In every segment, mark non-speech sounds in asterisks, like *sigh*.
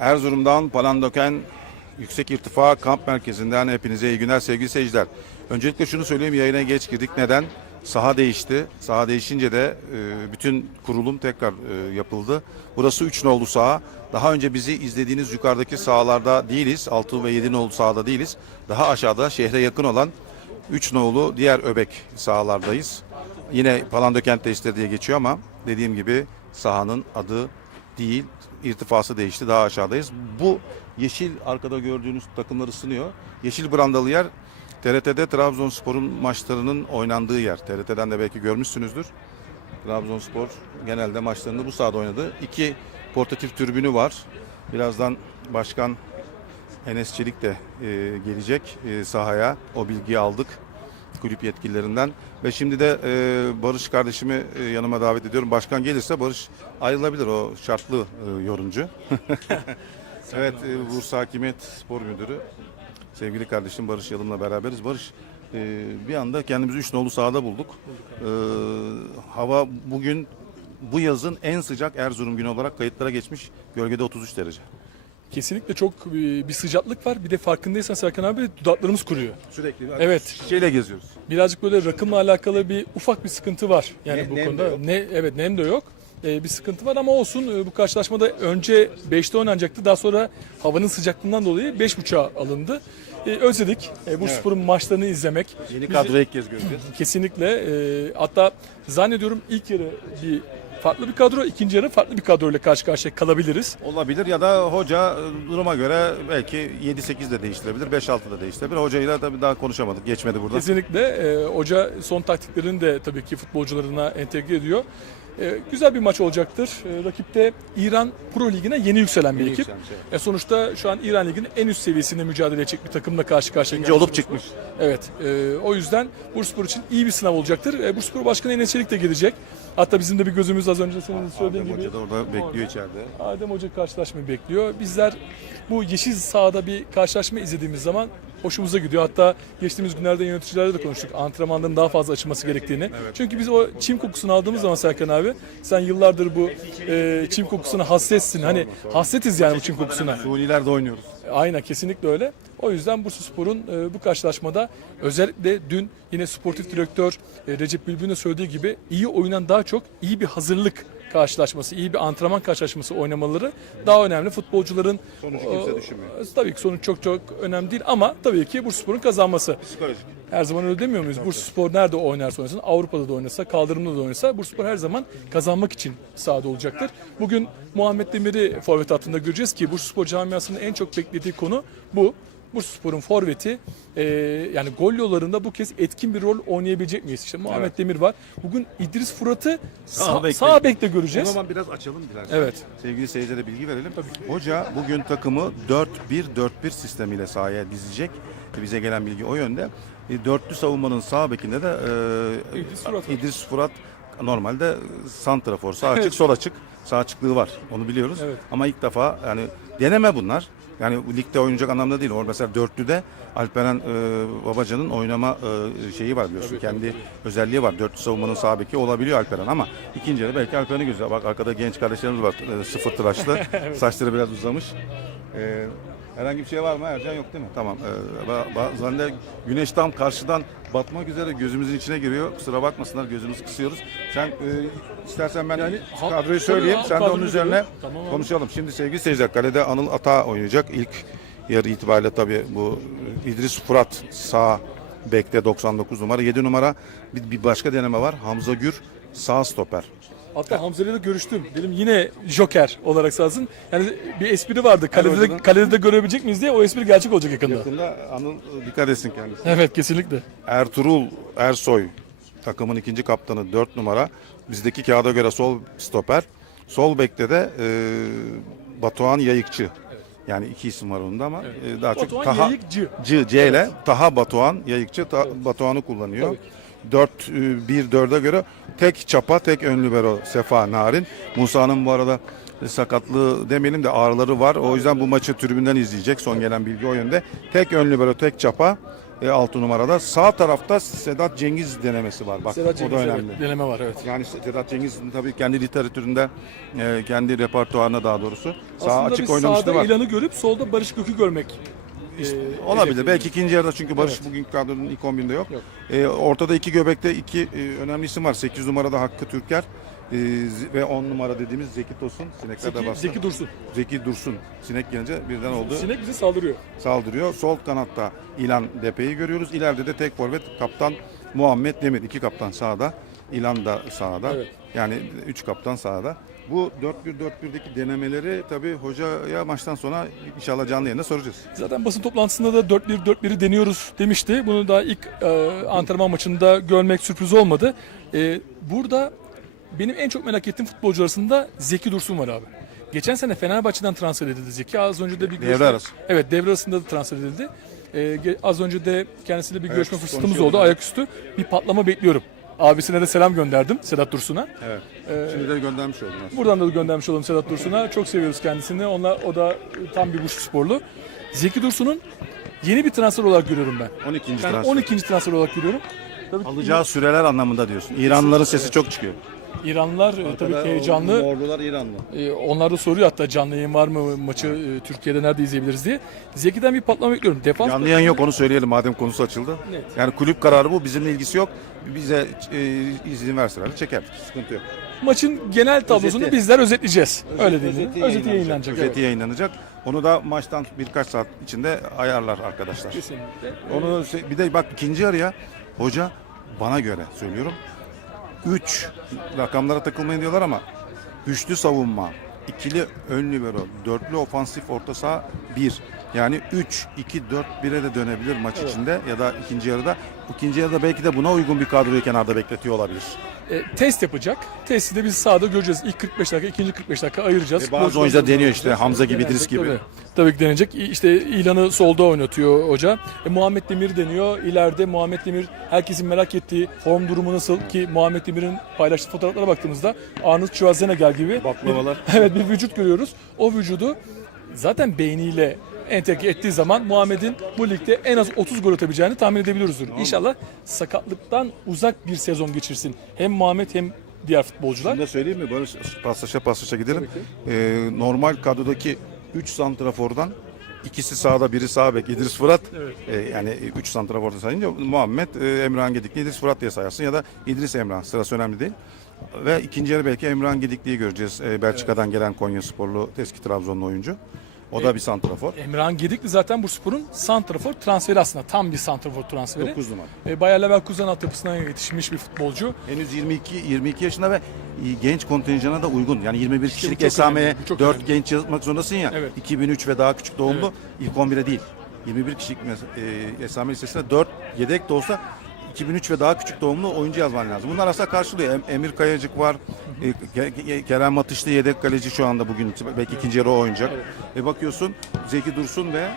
Erzurum'dan Palandöken Yüksek İrtifa Kamp Merkezi'nden hepinize iyi günler sevgili seyirciler. Öncelikle şunu söyleyeyim yayına geç girdik. Neden? Saha değişti. Saha değişince de e, bütün kurulum tekrar e, yapıldı. Burası 3 nolu saha. Daha önce bizi izlediğiniz yukarıdaki sahalarda değiliz. 6 ve 7 nolu sahada değiliz. Daha aşağıda şehre yakın olan 3 nolu diğer öbek sahalardayız. Yine Palandöken testleri diye geçiyor ama dediğim gibi sahanın adı değil. irtifası değişti. Daha aşağıdayız. Bu yeşil arkada gördüğünüz takımlar ısınıyor. Yeşil brandalı yer TRT'de Trabzonspor'un maçlarının oynandığı yer. TRT'den de belki görmüşsünüzdür. Trabzonspor genelde maçlarını bu sahada oynadı. İki portatif tribünü var. Birazdan Başkan Enes Çelik de e, gelecek e, sahaya. O bilgiyi aldık kulüp yetkililerinden. Ve şimdi de e, Barış kardeşimi e, yanıma davet ediyorum. Başkan gelirse Barış ayrılabilir. O şartlı e, yorumcu. *laughs* evet e, Bursa Hakimiyet Spor Müdürü sevgili kardeşim Barış Yalım'la beraberiz. Barış e, bir anda kendimizi üç nolu sahada bulduk. E, hava bugün bu yazın en sıcak Erzurum günü olarak kayıtlara geçmiş. Gölgede 33 derece. Kesinlikle çok e, bir sıcaklık var. Bir de farkındaysan Serkan abi dudaklarımız kuruyor. Sürekli bir Evet. şeyle geziyoruz. Birazcık böyle rakımla alakalı bir ufak bir sıkıntı var. Yani Ne- bu nem de konuda yok. ne evet nem de yok. E, bir sıkıntı var ama olsun. E, bu karşılaşmada önce 5'te oynanacaktı. Daha sonra havanın sıcaklığından dolayı 5.30'a alındı. E, özledik. E, Bursaspor'un maçlarını izlemek. Yeni Bizi- kadroyu ilk kez göreceğiz. Kesinlikle. E, hatta zannediyorum ilk yarı bir farklı bir kadro, ikinci yarı farklı bir kadroyla karşı karşıya kalabiliriz. Olabilir ya da hoca e, duruma göre belki 7-8 de değiştirebilir, 5-6 da değiştirebilir. Hocayla tabii daha konuşamadık, geçmedi burada. Kesinlikle. E, hoca son taktiklerini de tabii ki futbolcularına entegre ediyor. E, güzel bir maç olacaktır. E, rakipte İran Pro Ligi'ne yeni yükselen bir Yeni ekip. yükselen, şey. E, sonuçta şu an İran Ligi'nin en üst seviyesinde mücadele edecek bir takımla karşı karşıya. İkinci olup çıkmış. Evet. e, o yüzden Bursaspor için iyi bir sınav olacaktır. E, Bursaspor Başkanı Enes Çelik de gelecek. Hatta bizim de bir gözümüz az önce senin de söylediğin Adem gibi. Hoca da orada bekliyor içeride. Adem Hoca karşılaşmayı bekliyor. Bizler bu yeşil sahada bir karşılaşma izlediğimiz zaman hoşumuza gidiyor. Hatta geçtiğimiz günlerde yöneticilerle de konuştuk. Antrenmanların daha fazla açılması gerektiğini. Çünkü biz o çim kokusunu aldığımız zaman Serkan abi sen yıllardır bu e, çim kokusuna hasretsin. Hani hasretiz yani bu çim kokusuna. Suniler de oynuyoruz. Aynen kesinlikle öyle. O yüzden Bursaspor'un e, bu karşılaşmada özellikle dün yine sportif direktör e, Recep Bülbül'ün de söylediği gibi iyi oyundan daha çok iyi bir hazırlık karşılaşması, iyi bir antrenman karşılaşması oynamaları daha önemli. Futbolcuların Sonucu kimse e, düşünmüyor. Tabii ki sonuç çok çok önemli değil ama tabii ki Bursaspor'un kazanması. Psikolojik. Her zaman öyle demiyor muyuz? Bursaspor nerede oynarsa oynasın, Avrupa'da da oynasa, kaldırımda da oynasa Bursaspor her zaman kazanmak için sahada olacaktır. Bugün Muhammed Demir'i forvet hattında göreceğiz ki Bursaspor camiasının en çok beklediği konu bu. Bursaspor'un forveti e, yani gol yollarında bu kez etkin bir rol oynayabilecek miyiz? İşte Muhammed Evet. Demir var. Bugün İdris Fırat'ı Sağ sağ, bekte. sağ bekte O göreceğiz. zaman biraz açalım dilersen. Evet. Sevgili seyircilere bilgi verelim. Hoca bugün takımı 4-1-4-1 sistemiyle sahaya dizecek. Bize gelen bilgi o yönde. E, Dörtlü savunmanın sağ bekinde de e, İdris Fırat. İdris Fırat normalde santrafor sağ açık sol açık sağ açıklığı var. Onu biliyoruz. Evet. Ama ilk defa yani deneme bunlar. Yani ligde oynayacak anlamda değil. Orada mesela dörtlüde Alperen e, Babacan'ın oynama e, şeyi var biliyorsun. Tabii, Kendi tabii, özelliği var. Dörtlü savunmanın sağ beki olabiliyor Alperen ama ikinci yarı belki Alperen'i gözüyor. Bak arkada genç kardeşlerimiz var. E, sıfır tıraşlı. *laughs* Saçları biraz uzamış. E, herhangi bir şey var mı? Ercan yok değil mi? Tamam. E, ba- bazen de güneş tam karşıdan batmak üzere gözümüzün içine giriyor. Kusura bakmasınlar gözümüzü kısıyoruz. Sen e, istersen ben Yani kadroyu söyleyeyim. tabii, Sen de onun kadroyu üzerine. Tamam abi. konuşalım. Şimdi sevgili seyirciler kalede Anıl Ata oynayacak. İlk yarı itibariyle tabii bu İdris Fırat sağ bekte 99 numara. 7 numara bir, bir başka deneme var. Hamza Gür sağ stoper. Hatta Hamza ile de görüştüm. Dedim yine Joker olarak sahasın. Yani bir espri vardı. Kalede de, kalede de görebilecek miyiz diye o espri gerçek olacak yakında. Yakında Anıl dikkat etsin kendisi. Evet kesinlikle. Ertuğrul Ersoy takımın ikinci kaptanı 4 numara. Bizdeki kağıda göre sol stoper. Sol bekte de e, Batuhan Yayıkçı. Yani iki isim var onda ama e, daha çok Batuhan Taha Yayıkçı. C, C ile Taha Batuhan Yayıkçı Ta, Batuhan'ı kullanıyor. 4 1 4'e göre tek çapa, tek ön libero Sefa Narin. Musa'nın bu arada sakatlığı demeyelim de ağrıları var. O yüzden bu maçı tribünden izleyecek. Son gelen bilgi o yönde. Tek ön libero, tek çapa. 6 numarada. Sağ tarafta Sedat Cengiz denemesi var. Bak Sedat o Cengiz, da evet, önemli. deneme var evet. Yani Sedat Cengiz'in tabii kendi literatüründe, e, kendi repertuarına daha doğrusu sağ Aslında açık biz oynamışlığı sağda var. İlan'ı görüp solda Barış Gök'ü görmek. E, Olabilir. Belki ikinci yarıda çünkü Barış Evet. bugün kadronun ilk 11'inde yok. Yok. E, ortada iki göbekte iki e, önemli isim var. 8 numarada Hakkı Türker e, ve 10 numara dediğimiz Zeki Tosun. Sinekler de Zeki, bastı. Zeki Dursun. Zeki Dursun. Sinek gelince birden oldu. Sinek bize saldırıyor. Saldırıyor. Sol kanatta İlan Depe'yi görüyoruz. İleride de tek forvet kaptan Muhammed Demir. İki kaptan sağda. İlan da sağda. Evet. Yani üç kaptan sağda. Bu 4-1-4-1'deki denemeleri tabii hocaya maçtan sonra inşallah canlı yayında soracağız. Zaten basın toplantısında da 4-1-4-1'i deniyoruz demişti. Bunu da ilk e, antrenman maçında görmek sürpriz olmadı. E, burada benim en çok merak ettiğim futbolcu arasında Zeki Dursun var abi. Geçen sene Fenerbahçe'den transfer edildi Zeki. Az önce de bir Devre arası. Evet devre arasında da transfer edildi. E, az önce de kendisiyle bir görüşme Ayaküstü fırsatımız oldu. Ayaküstü bir patlama bekliyorum. Abisine de selam gönderdim Sedat Dursun'a. Evet. Şimdi de göndermiş oldum aslında. Buradan da göndermiş olalım Sedat Dursun'a. Çok seviyoruz kendisini. Onlar, o da tam bir Bursa sporlu. Zeki Dursun'un yeni bir transfer olarak görüyorum ben. 12. Ben transfer. 12. transfer olarak görüyorum. Tabii Alacağı süreler anlamında diyorsun. İranlıların sesi çok çıkıyor. İranlılar e, tabii ki heyecanlı. Morlular İranlı. E, Onlar da soruyor hatta canlı yayın var mı maçı e, Türkiye'de nerede izleyebiliriz diye. Zeki'den bir patlama bekliyorum. Defans Canlı yayın yok onu söyleyelim madem konusu açıldı. Evet. Yani kulüp kararı bu. Bizimle ilgisi yok. Bize e, izin verseler çeker. Sıkıntı yok. maçın genel tablosunu Özeti. bizler özetleyeceğiz. Öyle değil mi? Özeti Özeti yayınlanacak. Özeti evet. yayınlanacak. Onu da maçtan birkaç saat içinde ayarlar arkadaşlar. Kesinlikle. Onu bir de bak ikinci yarıya hoca bana göre söylüyorum 3 rakamlara takılmayın diyorlar ama üçlü savunma, ikili ön libero, dörtlü ofansif orta saha 1. Yani 3 2 4 1'e de dönebilir maç içinde ya da ikinci yarıda. İkinci yarıda belki de buna uygun bir kadroyu kenarda bekletiyor olabilir. E, test yapacak. Testi de biz sahada göreceğiz. İlk 45 dakika, ikinci 45 dakika ayıracağız. E, bazı oyuncular deniyor işte, Hamza gibi, Denenecek, İdris gibi. Tabii, tabii ki denecek. İşte İlan'ı solda oynatıyor hoca. E, Muhammed Demir deniyor. İleride Muhammed Demir herkesin merak ettiği form durumu nasıl ki Muhammed Demir'in paylaştığı fotoğraflara baktığımızda Arnold Schwarzenegger gibi Baklavalar. bir, *laughs* evet bir vücut görüyoruz. O vücudu zaten beyniyle entegre ettiği zaman Muhammed'in bu ligde en az 30 gol atabileceğini tahmin edebiliyoruzdur. İnşallah sakatlıktan uzak bir sezon geçirsin. Hem Muhammed hem diğer futbolcular. Bunu da söyleyeyim mi Barış? Paslaşa paslaşa gidelim. Ee, normal kadrodaki 3 santrafordan ikisi sağda biri sağ bek İdris Fırat. Evet. Ee, yani 3 santraforda sayınca Muhammed, e, Emrah Gedikli, İdris Fırat diye sayarsın ya da İdris Emrah sırası önemli değil. Ve ikinci yarı belki Emrah Gedikli'yi göreceğiz. Ee, Belçika'dan gelen Konya sporlu eski Trabzonlu oyuncu. O da bir santrafor. Emrah'ın Gedikli zaten bu sporun santrafor transferi aslında. Tam bir santrafor transferi. 9 numara. E, Bayer Leverkusen altyapısına yetişmiş bir futbolcu. Henüz 22 22 yaşında ve e, genç kontenjana da uygun. Yani 21 kişilik çok esameye önemli, bu çok 4 önemli. genç yazmak zorundasın ya. Evet. 2003 ve daha küçük doğumlu ilk 11'e değil. 21 kişilik mes- e, esame listesine 4 yedek de olsa 2003 ve daha küçük doğumlu oyuncu yazman lazım. Bunlar aslında karşılıyor. Em- Emir Kayacık var. E, Ke- Ke- Kerem Atışlı yedek kaleci şu anda bugün. Belki ikinci yarı oynayacak. E bakıyorsun Zeki Dursun ve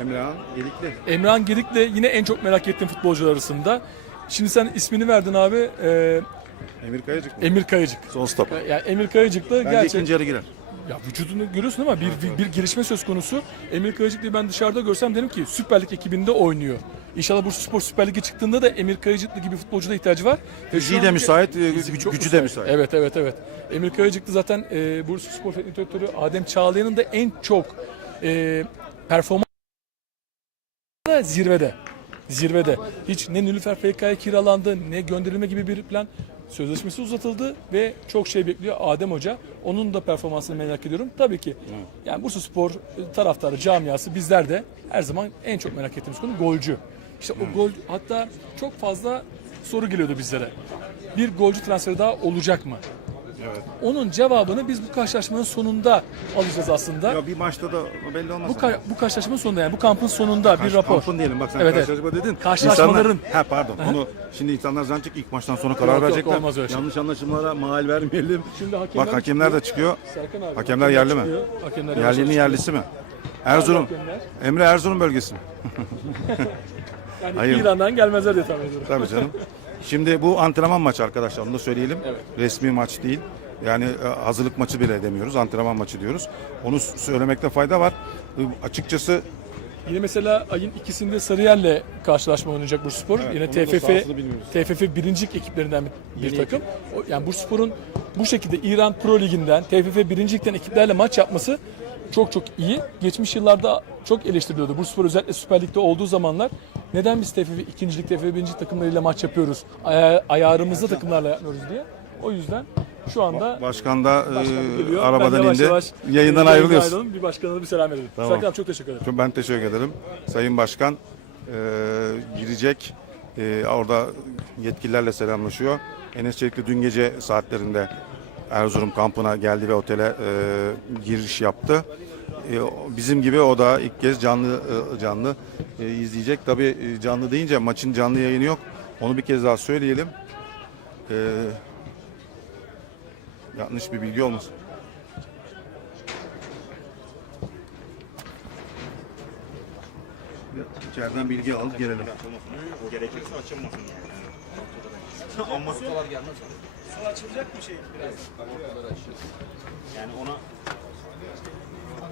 Emrehan Gelikli. Emrah'ın Gedikli yine en çok merak ettiğim futbolcular arasında. Şimdi sen ismini verdin abi. e, Emir Kayacık mı? Emir Kayıcık. Son stop. Yani Emir Kayıcık'la Bence gerçek ikinci yarı girer. ya vücudunu görüyorsun ama bir, bir, bir gelişme söz konusu. Emir Kayıcık'la ben dışarıda görsem derim ki Süper Lig ekibinde oynuyor. İnşallah Bursaspor Süper Lig'e çıktığında da Emir Kayıcıklı gibi futbolcuda ihtiyacı var. Fiziği de müsait, e, Fiziği güç- çok gücü de müsait. Evet evet evet. Emir Kayıcıklı zaten e, Bursaspor Teknik Direktörü Adem Çağlayan'ın da en çok e, performans da zirvede. Zirvede. Hiç ne Nilüfer FK'ya kiralandı ne gönderilme gibi bir plan. Sözleşmesi uzatıldı ve çok şey bekliyor Adem Hoca. Onun da performansını merak ediyorum. Tabii ki yani Bursa Spor taraftarı, camiası bizler de her zaman en çok merak ettiğimiz konu golcü. İşte o gol hatta çok fazla soru geliyordu bizlere. Bir golcü transferi daha olacak mı? Evet. Onun cevabını biz bu karşılaşmanın sonunda alacağız aslında. Ya bir maçta da belli olmaz. Bu, ka- bu karşılaşmanın sonunda yani bu kampın sonunda bir rapor. Kampın diyelim bak sen Evet, evet. karşılaşma dedin. Karşılaşmaların- İnsanlar- ha pardon onu şimdi insanlar zannedecek ilk maçtan sonra karar Yok, yok, verecekler. olmaz öyle şey. Yanlış anlaşılmalara mal vermeyelim. Şimdi hakemler bak hakemler de çıkıyor. Serkan abi, Hakemler yerli mi? çıkıyor. Hakemler Yerli mi yavaş yerlisi mi? Erzurum. hakemler. Emre Erzurum bölgesi mi? *laughs* Yani Hayır. İran'dan gelmezler diye tahmin ediyorum. Tabii canım. Şimdi bu antrenman maçı arkadaşlar onu da söyleyelim. Evet. Resmi maç değil. Yani e, hazırlık maçı bile demiyoruz. Antrenman maçı diyoruz. Onu söylemekte fayda var. Açıkçası Yine mesela ayın ikisinde Sarıyer'le karşılaşma oynayacak Bursaspor. Evet, Yine TFF. TFF birincilik ekiplerinden bir, Yeni takım. O- Yani Bursaspor'un bu şekilde İran Pro Ligi'nden, TFF birincilikten ekiplerle maç yapması çok çok iyi. Geçmiş yıllarda çok eleştiriliyordu. Bursaspor özellikle Süper Lig'de olduğu zamanlar neden biz TFF ikincilik, TFF birincilik takımlarıyla maç yapıyoruz? Aya- ayarımızda takımlarla yapmıyoruz diye. O yüzden şu anda Başkan da e, arabadan yavaş indi. yavaş Yayından ayrılıyoruz. ayrılalım. Bir başkana da bir selam verelim. Tamam. Serkan çok teşekkür ederim. Ben teşekkür ederim. Sayın Başkan e, girecek. E, orada yetkililerle selamlaşıyor. Enes Çelikli dün gece saatlerinde Erzurum kampına geldi ve otele e, giriş yaptı. E, bizim gibi o da ilk kez canlı e, canlı e, izleyecek. Tabii canlı deyince maçın canlı yayını yok. Onu bir kez daha söyleyelim. E, yanlış bir bilgi olmasın. İçeriden bilgi alıp gelelim. Gerekirse açılmasın yani. Ama su açılacak bir şey biraz. Yani ona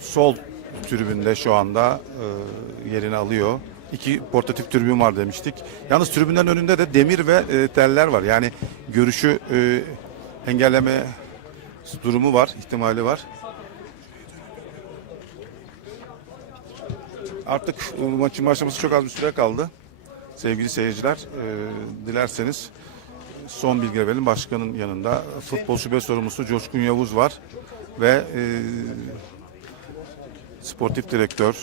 sol tribünde şu anda e, yerini alıyor. İki portatif tribün var demiştik. Yalnız tribünlerin önünde de demir ve e, teller var. Yani görüşü e, engelleme durumu var, ihtimali var. Artık e, maçın başlaması çok az bir süre kaldı. Sevgili seyirciler, e, dilerseniz son bilgi verelim. Başkanın yanında futbol şube sorumlusu Coşkun Yavuz var ve e, sportif direktör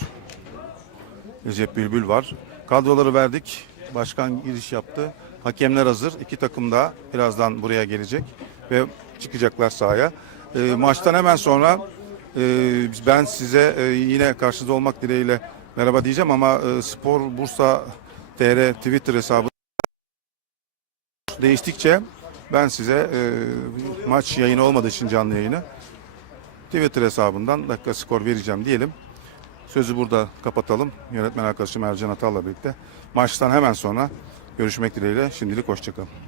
Recep Bülbül var. Kadroları verdik. Başkan giriş yaptı. Hakemler hazır. İki takım da birazdan buraya gelecek ve çıkacaklar sahaya. E, maçtan hemen sonra e, ben size e, yine karşınızda olmak dileğiyle merhaba diyeceğim ama e, Spor Bursa TR Twitter hesabı değiştikçe ben size e, maç yayını olmadığı için canlı yayını Twitter hesabından dakika skor vereceğim diyelim. Sözü burada kapatalım. Yönetmen arkadaşım Ercan Atal'la birlikte. Maçtan hemen sonra görüşmek dileğiyle. Şimdilik hoşçakalın.